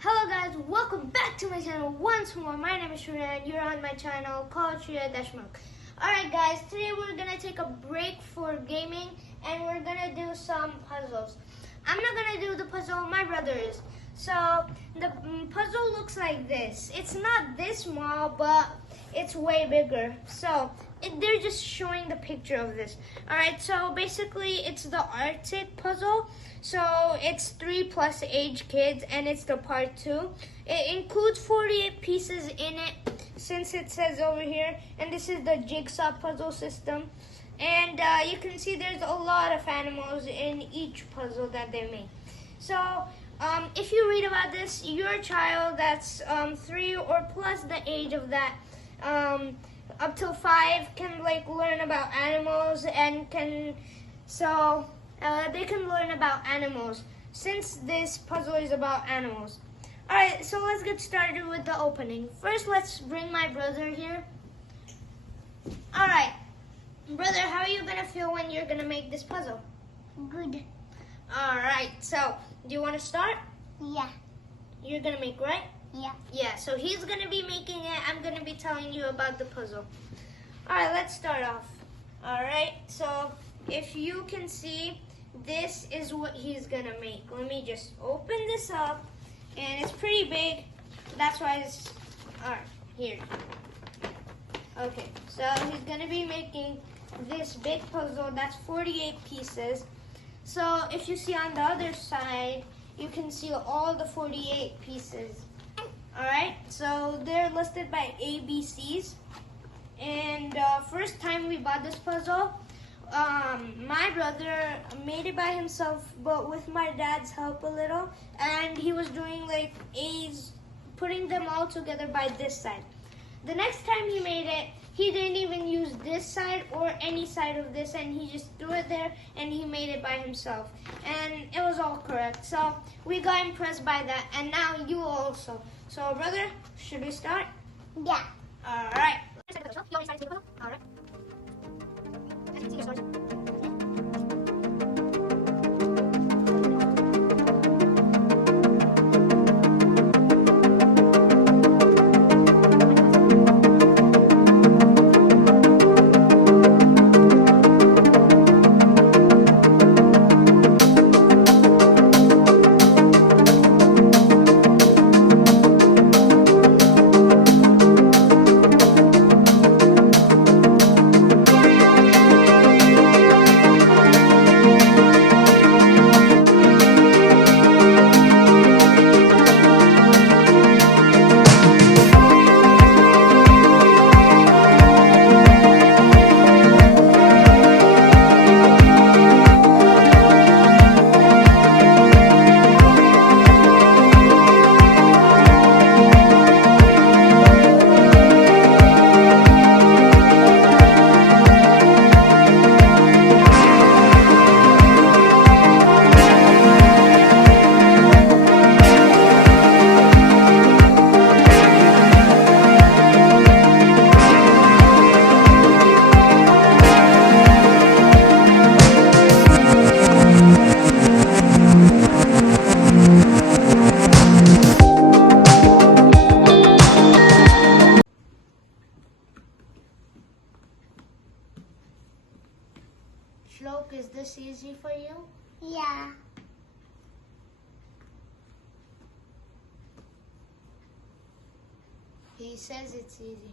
Hello guys, welcome back to my channel once more. My name is Shreya and you're on my channel called Shreya-Monk. Alright guys, today we're going to take a break for gaming and we're going to do some puzzles. I'm not going to do the puzzle, my brother is. So the puzzle looks like this. It's not this small, but it's way bigger. So they're just showing the picture of this. Alright, so basically it's the Arctic puzzle. So it's 3+ age kids and it's the part 2. It includes 48 pieces in it since it says over here. And this is the Jigsaw puzzle system. And you can see there's a lot of animals in each puzzle that they make. So if you read about this, your child that's 3 or plus the age of that, up till 5 can learn about animals and they can learn about animals since this puzzle is about animals. Alright, so let's get started with the opening. First, let's bring my brother here. Alright, brother, how are you going to feel when you're going to make this puzzle? Good. Alright, so do you want to start? Yeah. You're going to make, right? Yeah. Yeah, so he's going to be making it. I'm going to be telling you about the puzzle. Alright, let's start off. Alright, so if you can see, this is what he's going to make. Let me just open this up. And it's pretty big. That's why it's... Alright, here. Okay, so he's going to be making this big puzzle that's 48 pieces. So if you see on the other side, you can see all the 48 pieces. Alright, so they're listed by ABCs. And first time we bought this puzzle, my brother made it by himself, but with my dad's help a little. And he was doing A's, putting them all together by this side. The next time he made it, he didn't even use this side or any side of this, and he just threw it there and he made it by himself. And it was all correct. So we got impressed by that, and now you also. So brother, should we start? Yeah. Alright. Alright. Shlok, is this easy for you? Yeah. He says it's easy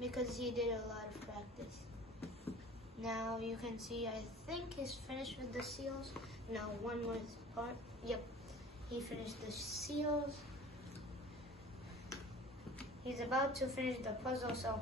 because he did a lot of practice. Now you can see, I think he's finished with the seals. No, one more part. Yep, he finished the seals. He's about to finish the puzzle, so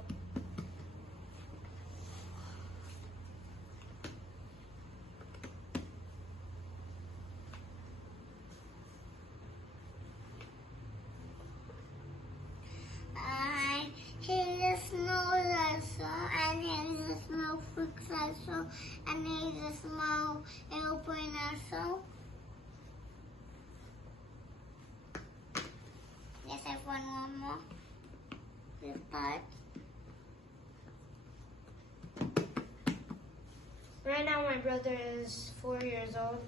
Here's a small also, and here's a small fix also, and here's a small airplane also. Yes, I have one more. This part. right now my brother is 4 years old.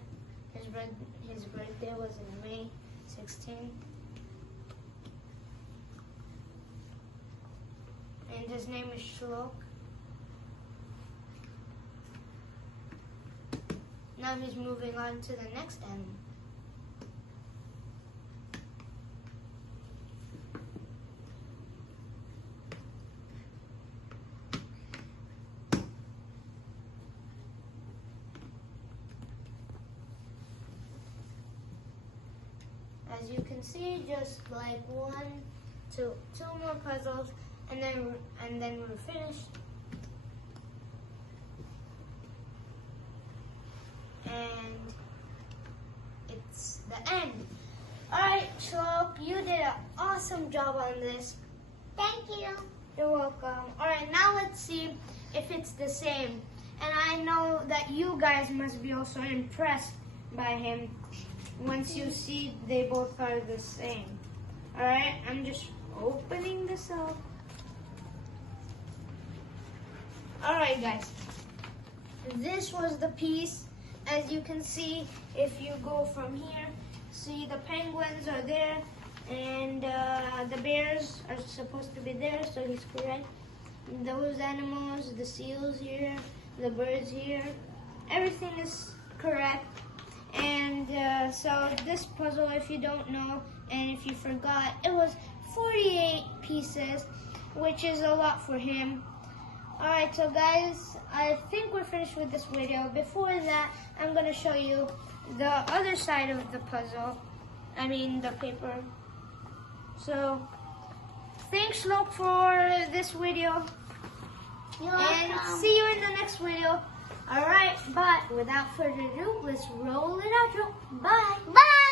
His birthday was in May 16th. and his name is Shlok. Now he's moving on to the next animal. As you can see, just like two more puzzles, and then we're finished. And it's the end. Alright, Shlok, you did an awesome job on this. Thank you. You're welcome. Alright, now let's see if it's the same. And I know that you guys must be also impressed by him once you see they both are the same. Alright, I'm just opening this up. Alright guys, this was the piece. As you can see, if you go from here, see the penguins are there, and the bears are supposed to be there, so he's correct. Those animals, the seals here, the birds here, everything is correct. And so this puzzle, if you don't know, and if you forgot, it was 48 pieces, which is a lot for him. Alright, so guys, I think we're finished with this video. Before that, I'm going to show you the other side of the puzzle. I mean, the paper. So, thanks, Shlok, for this video. You're And welcome. see you in the next video. Alright, but without further ado, let's roll it out. Bye. Bye.